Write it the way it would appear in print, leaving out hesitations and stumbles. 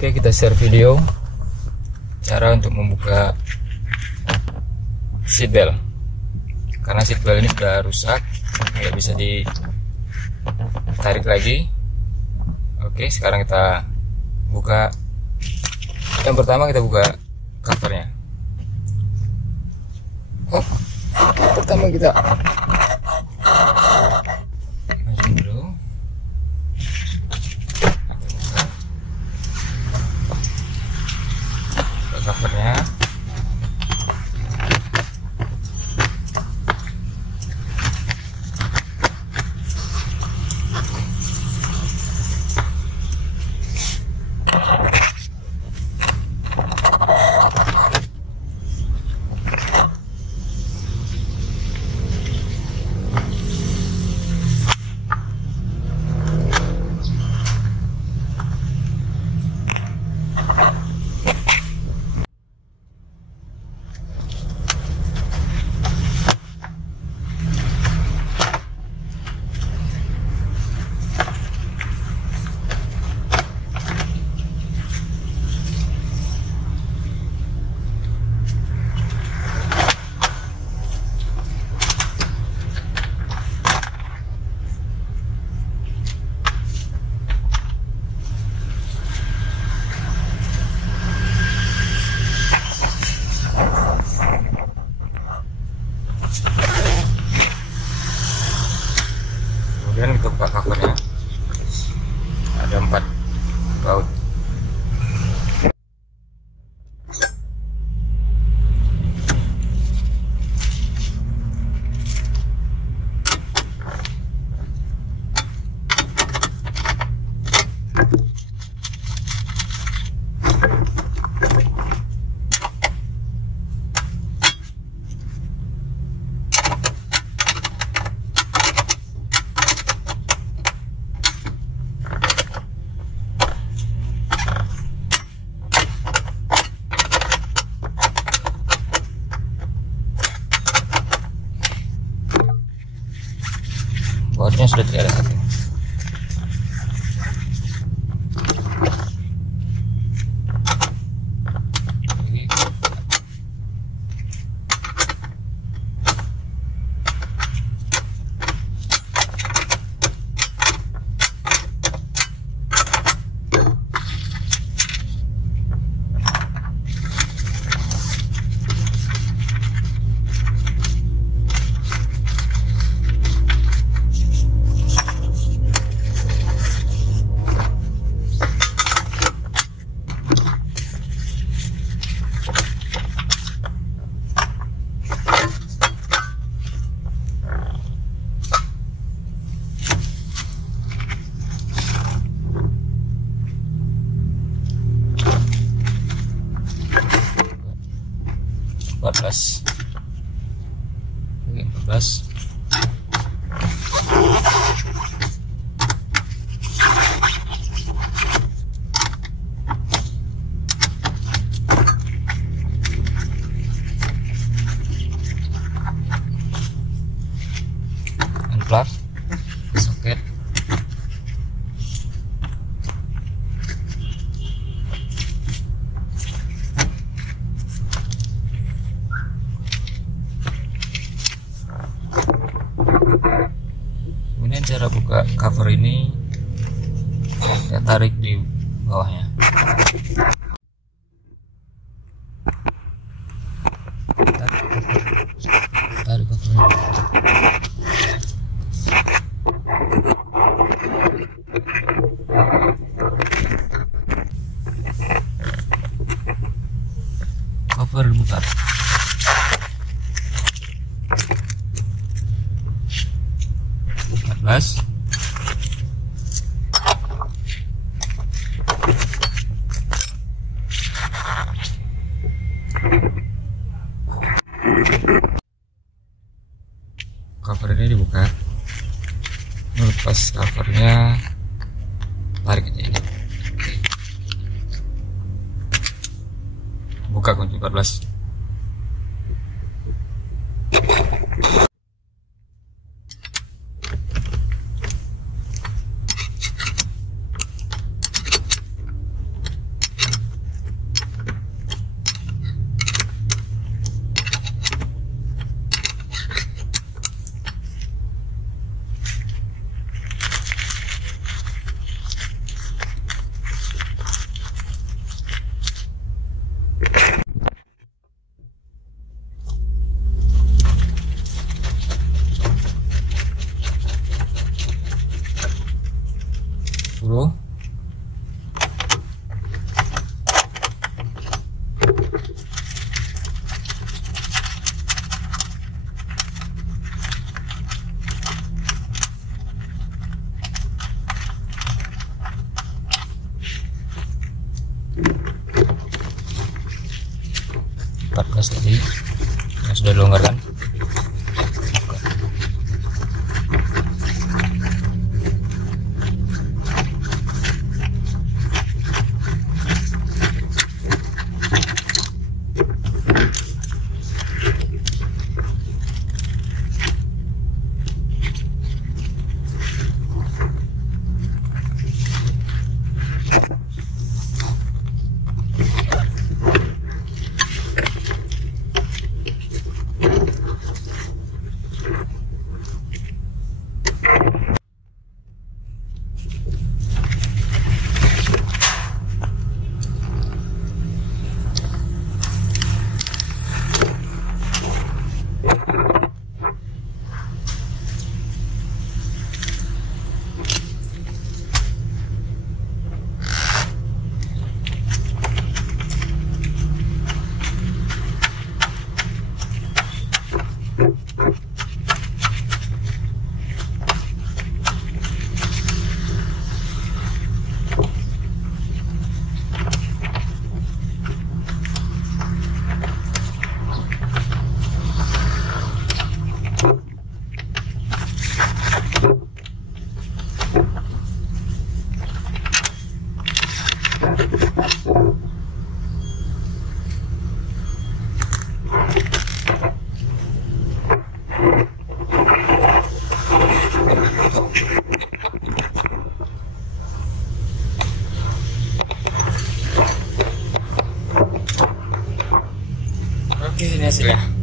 Oke, kita share video cara untuk membuka seatbelt, karena seatbelt ini sudah rusak, nggak bisa ditarik lagi. Oke, sekarang kita buka. Yang pertama kita buka covernya. Pertama kita masukin dulu. Buka covernya. Kemudian kita buka covernya, ada 4 baut. Bautnya sudah tidak ada satu. Oke, 14. Unplug soket. Kemudian cara buka cover ini, kita tarik di bawahnya. Tarik covernya. Cover dibuka. Cover ini dibuka, melepas covernya, tarik aja ini. Buka kunci 14. bekas tadi yang sudah dilonggarkan. Oke, ini hasilnya.